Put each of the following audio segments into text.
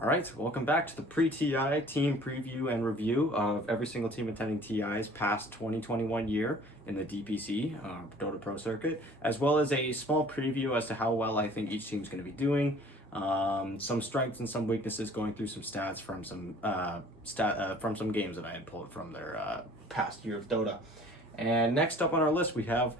All right, welcome back to the pre-TI team preview and review of every single team attending TI's past 2021 year in the DPC Dota Pro circuit, as well as a small preview as to how well I think each team's going to be doing, some strengths and some weaknesses, going through some stats from some games that I had pulled from their past year of Dota. And next up on our list we have,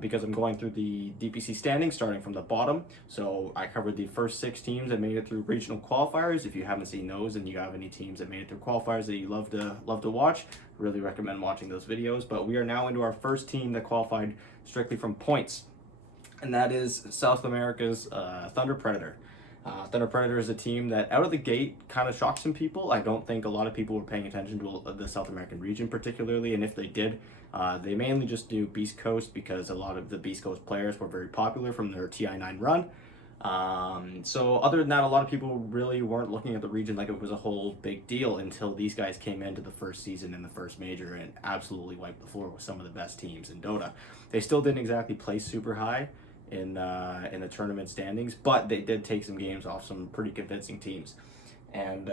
because I'm going through the DPC standings starting from the bottom. So I covered the first 6 teams that made it through regional qualifiers. If you haven't seen those and you have any teams that made it through qualifiers that you love to watch, really recommend watching those videos. But we are now into our first team that qualified strictly from points, and that is South America's Thunder Predator. Thunder Predator is a team that out of the gate kind of shocked some people. I don't think a lot of people were paying attention to the South American region particularly, and if they did, they mainly just do Beast Coast because a lot of the Beast Coast players were very popular from their TI10 run. So other than that, a lot of people really weren't looking at the region like it was a whole big deal until these guys came into the first season in the first major and absolutely wiped the floor with some of the best teams in Dota. They still didn't exactly place super high in the tournament standings, but they did take some games off some pretty convincing teams, and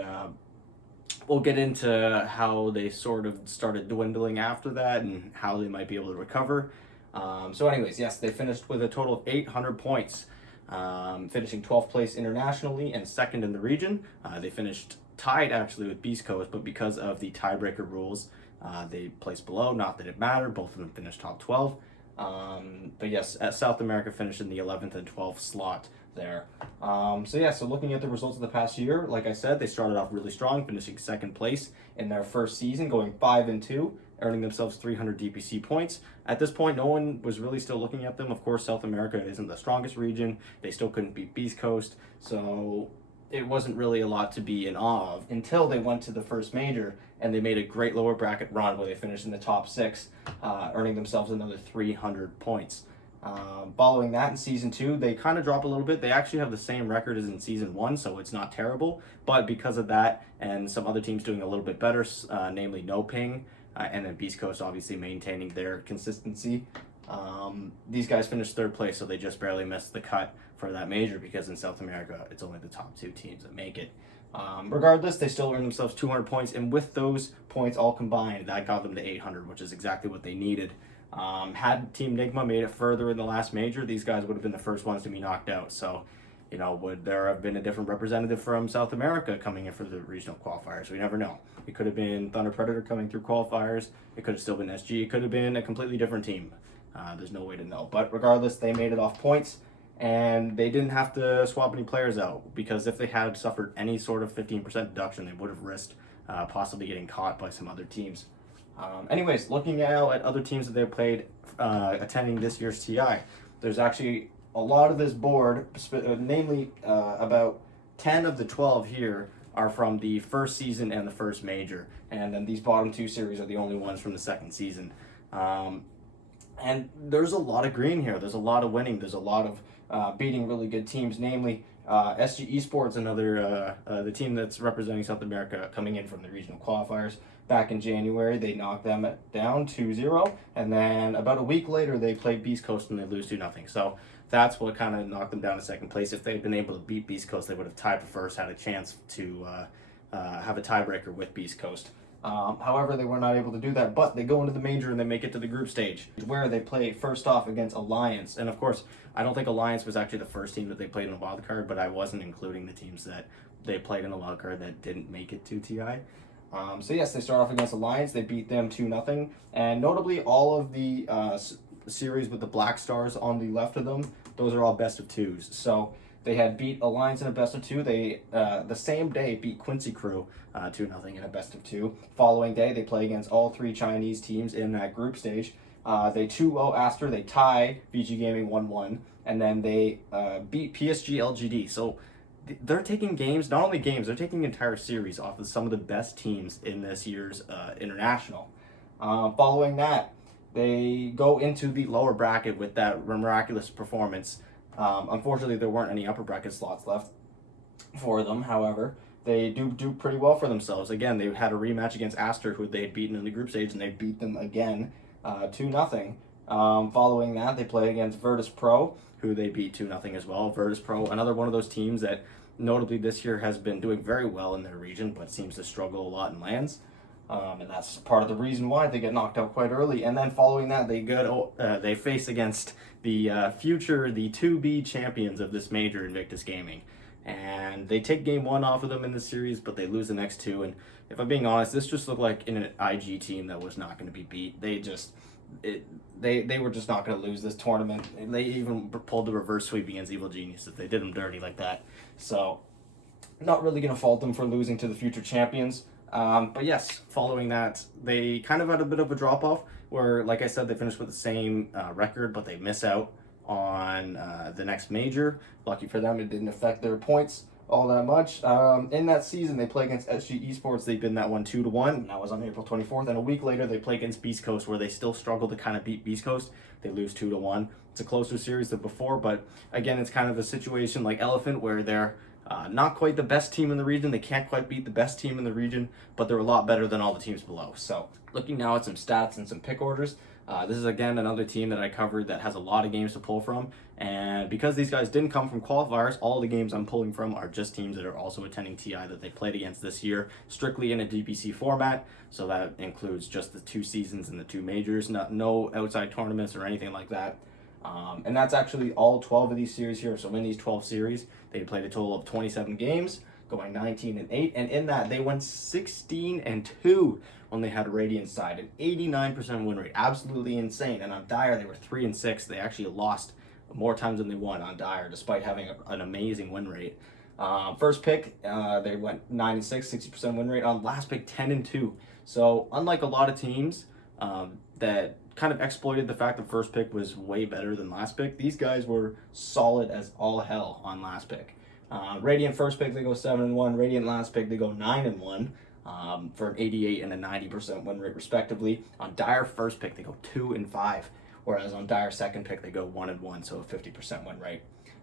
we'll get into how they sort of started dwindling after that and how they might be able to recover. So anyways, yes, they finished with a total of 800 points, finishing 12th place internationally and second in the region. They finished tied actually with Beast Coast, but because of the tiebreaker rules, they placed below. Not that it mattered, both of them finished top 12. But yes, South America finished in the 11th and 12th slot there. So looking at the results of the past year, like I said, they started off really strong, finishing second place in their first season, going 5-2, earning themselves 300 DPC points. At this point, no one was really still looking at them. Of course, South America isn't the strongest region. They still couldn't beat Beast Coast, so it wasn't really a lot to be in awe of until they went to the first major and they made a great lower bracket run where they finished in the top 6, earning themselves another 300 points. Following that, in season 2, they kind of dropped a little bit. They actually have the same record as in season 1, so it's not terrible. But because of that and some other teams doing a little bit better, namely No Ping, and then Beast Coast obviously maintaining their consistency, these guys finished 3rd place, so they just barely missed the cut for that major because in South America, it's only the top 2 teams that make it. Regardless, they still earned themselves 200 points, and with those points all combined, that got them to 800, which is exactly what they needed. Had Team Nigma made it further in the last major, these guys would have been the first ones to be knocked out. So, would there have been a different representative from South America coming in for the regional qualifiers? We never know. It could have been Thunder Predator coming through qualifiers. It could have still been SG. It could have been a completely different team. There's no way to know. But regardless, they made it off points, and they didn't have to swap any players out, because if they had suffered any sort of 15% deduction, they would have risked possibly getting caught by some other teams. Anyways, looking now at other teams that they've played attending this year's TI, there's actually a lot of this board, namely about 10 of the 12 here are from the first season and the first major, and then these bottom 2 series are the only ones from the second season. And there's a lot of green here. There's a lot of winning. There's a lot of beating really good teams, namely SG Esports, another the team that's representing South America, coming in from the regional qualifiers. Back in January, they knocked them down 2-0, and then about a week later, they played Beast Coast and they lose 2-0. So that's what kind of knocked them down to second place. If they'd been able to beat Beast Coast, they would have tied for first, had a chance to have a tiebreaker with Beast Coast. However, they were not able to do that, but they go into the major and they make it to the group stage, where they play first off against Alliance. And of course, I don't think Alliance was actually the first team that they played in the wild card, but I wasn't including the teams that they played in the wild card that didn't make it to TI. So yes, they start off against Alliance. They beat them 2-0, and notably, all of the series with the black stars on the left of them, those are all best of 2s. So they had beat Alliance in a best of 2. They the same day beat Quincy Crew 2-0 in a best of 2. Following day, they play against all 3 Chinese teams in that group stage. They 2-0 Aster. They tie VG Gaming 1-1, and then they beat PSG LGD. So they're taking games, not only games, they're taking entire series off of some of the best teams in this year's international. Following that, they go into the lower bracket with that miraculous performance. Unfortunately, there weren't any upper bracket slots left for them. However, they do pretty well for themselves. Again, they had a rematch against Aster, who they had beaten in the group stage, and they beat them again 2-0. Following that, they play against Virtus Pro, who they beat 2-0 as well. Virtus Pro, another one of those teams that notably this year has been doing very well in their region, but seems to struggle a lot in lands. And that's part of the reason why they get knocked out quite early. And then following that, they face against the the 2B champions of this major, Invictus Gaming. And they take game one off of them in the series, but they lose the next two. And if I'm being honest, this just looked like an IG team that was not going to be beat. They were just not going to lose this tournament. They even pulled the reverse sweep against Evil Geniuses. They did them dirty like that. So, not really going to fault them for losing to the future champions. But yes, following that, they kind of had a bit of a drop-off where, like I said, they finished with the same record, but they miss out on the next major. Lucky for them, it didn't affect their points all that much. In that season, they play against SG Esports. They been that one 2-1, and that was on April 24th. And a week later, they play against Beast Coast, where they still struggle to kind of beat Beast Coast. They lose 2-1. It's a closer series than before, but again, it's kind of a situation like Elephant, where they're not quite the best team in the region. They can't quite beat the best team in the region, but they're a lot better than all the teams below. So looking now at some stats and some pick orders, this is again another team that I covered that has a lot of games to pull from. And because these guys didn't come from qualifiers, all the games I'm pulling from are just teams that are also attending TI that they played against this year, strictly in a DPC format. So that includes just the 2 seasons and the 2 majors, no outside tournaments or anything like that. And that's actually all 12 of these series here. So in these 12 series, they played a total of 27 games, going 19-8, and in that they went 16-2 when they had a Radiant side, an 89% win rate, absolutely insane. And on Dire, they were 3-6. They actually lost more times than they won on Dire, despite having an amazing win rate. First pick, they went 9-6, 60% win rate. On last pick, 10-2. So unlike a lot of teams that kind of exploited the fact that first pick was way better than last pick, these guys were solid as all hell on last pick. Radiant first pick, they go 7-1. Radiant last pick, they go 9-1 for an 88 and a 90% win rate respectively. On Dire first pick, they go 2-5, whereas on Dire second pick, they go 1-1, so a 50% win rate.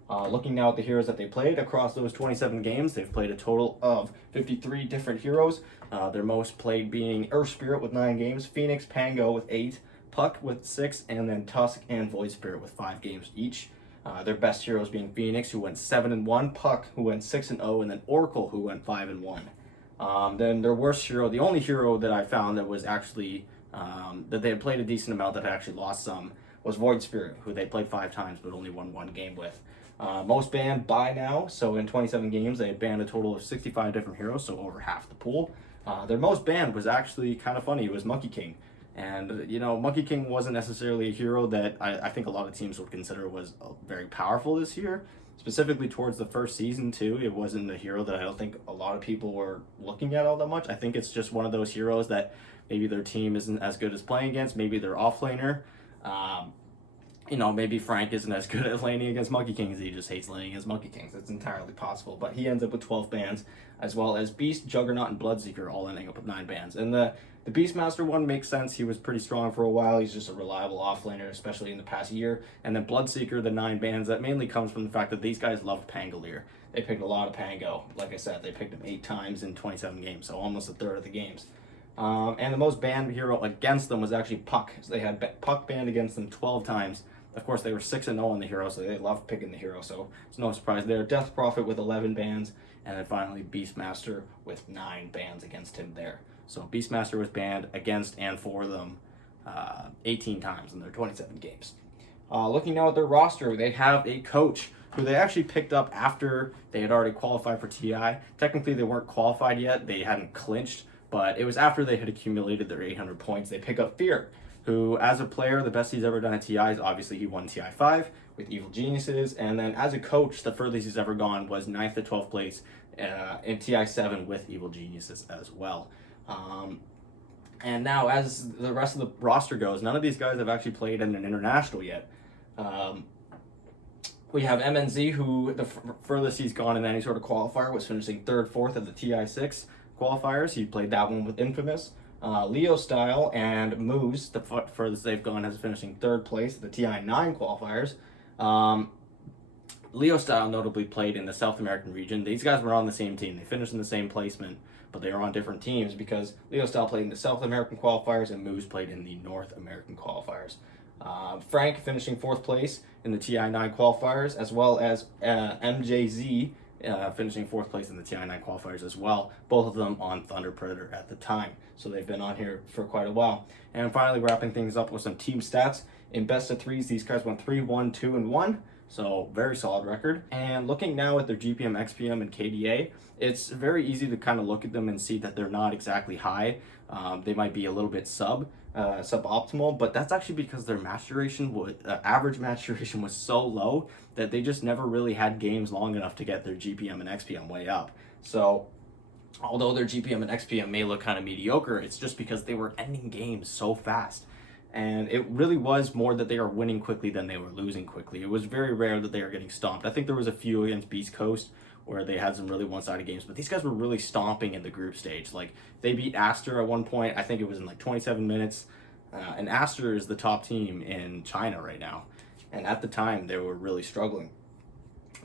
Looking now at the heroes that they played across those 27 games, they've played a total of 53 different heroes. Their most played being Earth Spirit with 9 games, Phoenix, Pango with 8, Puck with 6, and then Tusk and Void Spirit with 5 games each. Their best heroes being Phoenix, who went 7-1, Puck, who went 6-0, and then Oracle, who went 5-1. Then their worst hero, the only hero that I found that was actually, that they had played a decent amount that had actually lost some, was Void Spirit, who they played 5 times but only won 1 game with. Most banned by now, so in 27 games, they had banned a total of 65 different heroes, so over half the pool. Their most banned was actually kind of funny. It was Monkey King. And, you know, Monkey King wasn't necessarily a hero that I think a lot of teams would consider was very powerful this year. Specifically towards the first season, too. It wasn't a hero that I don't think a lot of people were looking at all that much. I think it's just one of those heroes that maybe their team isn't as good as playing against. Maybe their offlaner. You know, maybe Frank isn't as good at laning against Monkey Kings. He just hates laning against Monkey Kings. It's entirely possible. But he ends up with 12 bans, as well as Beast, Juggernaut, and Bloodseeker all ending up with 9 bans. And the Beastmaster one makes sense. He was pretty strong for a while. He's just a reliable offlaner, especially in the past year. And then Bloodseeker, the 9 bans, that mainly comes from the fact that these guys loved Pangolier. They picked a lot of Pango. Like I said, they picked him 8 times in 27 games, so almost a third of the games. And the most banned hero against them was actually Puck. So they had Puck banned against them 12 times. Of course, they were 6-0 on the hero, so they loved picking the hero, so it's no surprise there. Death Prophet with 11 bans, and then finally Beastmaster with 9 bans against him there. So Beastmaster was banned against and for them 18 times in their 27 games. Looking now at their roster, they have a coach who they actually picked up after they had already qualified for TI. Technically, they weren't qualified yet. They hadn't clinched, but it was after they had accumulated their 800 points. They pick up Fear, who, as a player, the best he's ever done at TI is obviously he won TI5 with Evil Geniuses, and then as a coach, the furthest he's ever gone was 9th to 12th place in TI7 with Evil Geniuses as well. And now, as the rest of the roster goes, none of these guys have actually played in an international yet. We have MNZ, who the furthest he's gone in any sort of qualifier was finishing 3rd, 4th at the TI6 qualifiers. He played that one with Infamous. Leo Style and Moose, the furthest they've gone, is finishing 3rd place at the TI9 qualifiers. Leo Style notably played in the South American region. These guys were on the same team. They finished in the same placement, but they were on different teams because Leo Style played in the South American qualifiers and Moose played in the North American qualifiers. Frank finishing 4th place in the TI9 qualifiers, as well as MJZ finishing 4th place in the TI9 qualifiers as well, both of them on Thunder Predator at the time. So they've been on here for quite a while. And finally, wrapping things up with some team stats. In best of 3s, these guys went 3-1, 2-1. So very solid record. And looking now at their GPM, XPM, and KDA, it's very easy to kind of look at them and see that they're not exactly high. They might be a little bit suboptimal, but that's actually because their match duration average match duration was so low that they just never really had games long enough to get their GPM and XPM way up. So although their GPM and XPM may look kind of mediocre, it's just because they were ending games so fast. And it really was more that they were winning quickly than they were losing quickly. It was very rare that they were getting stomped. I think there was a few against Beast Coast where they had some really one-sided games, but these guys were really stomping in the group stage. Like, they beat Aster at one point. I think it was in like 27 minutes. And Aster is the top team in China right now. And at the time, they were really struggling.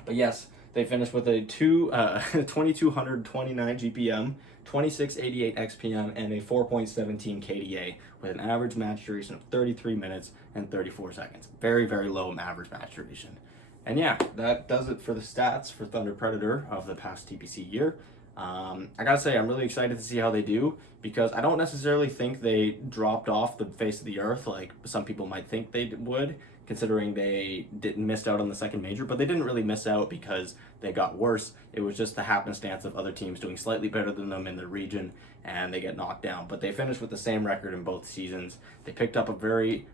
But yes, they finished with a 2229 GPM, 2688 XPM, and a 4.17 KDA with an average match duration of 33 minutes and 34 seconds. Very, very low average match duration. And yeah, that does it for the stats for Thunder Predator of the past TPC year. I gotta say, I'm really excited to see how they do, because I don't necessarily think they dropped off the face of the earth like some people might think they would, considering they missed out on the second major, but they didn't really miss out because they got worse. It was just the happenstance of other teams doing slightly better than them in the region, and they get knocked down. But they finished with the same record in both seasons. They picked up a very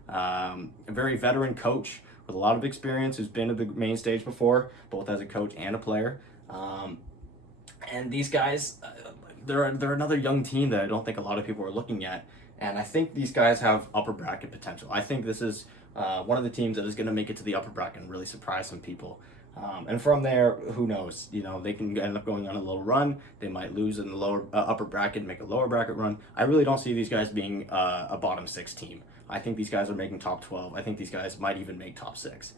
veteran coach with a lot of experience who's been to the main stage before, both as a coach and a player. And these guys, they're another young team that I don't think a lot of people are looking at. And I think these guys have upper bracket potential. I think this is one of the teams that is going to make it to the upper bracket and really surprise some people. And from there, who knows? You know, they can end up going on a little run. They might lose in the lower upper bracket and make a lower bracket run. I really don't see these guys being a bottom 6 team. I think these guys are making top 12. I think these guys might even make top 6.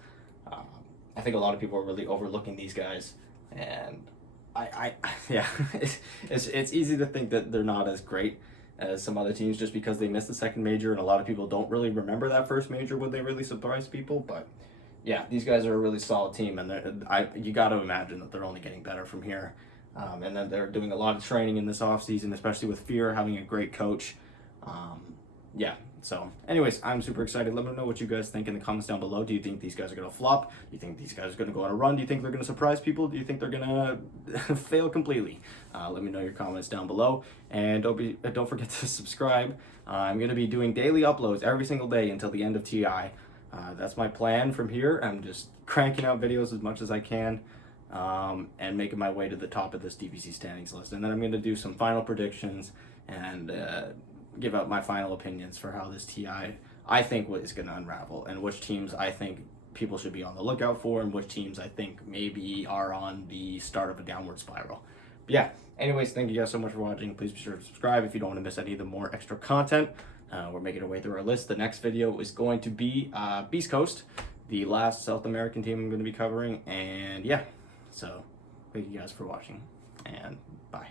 I think a lot of people are really overlooking these guys, and yeah, it's easy to think that they're not as great as some other teams just because they missed the second major, and a lot of people don't really remember that first major when they really surprised people. But yeah, these guys are a really solid team, and you got to imagine that they're only getting better from here. And then they're doing a lot of training in this off season, especially with Fear having a great coach. Yeah. So anyways, I'm super excited. Let me know what you guys think in the comments down below. Do you think these guys are going to flop? Do you think these guys are going to go on a run? Do you think they're going to surprise people? Do you think they're going to fail completely? Let me know your comments down below. And don't forget to subscribe. I'm going to be doing daily uploads every single day until the end of TI. That's my plan from here. I'm just cranking out videos as much as I can, and making my way to the top of this DPC standings list. And then I'm going to do some final predictions and give out my final opinions for how this TI I think is going to unravel, and which teams I think people should be on the lookout for, and which teams I think maybe are on the start of a downward spiral. But yeah, anyways, thank you guys so much for watching. Please be sure to subscribe if you don't want to miss any of the more extra content. We're making our way through our list. The next video is going to be Beast Coast, the last South American team I'm going to be covering. And yeah, so thank you guys for watching, and bye.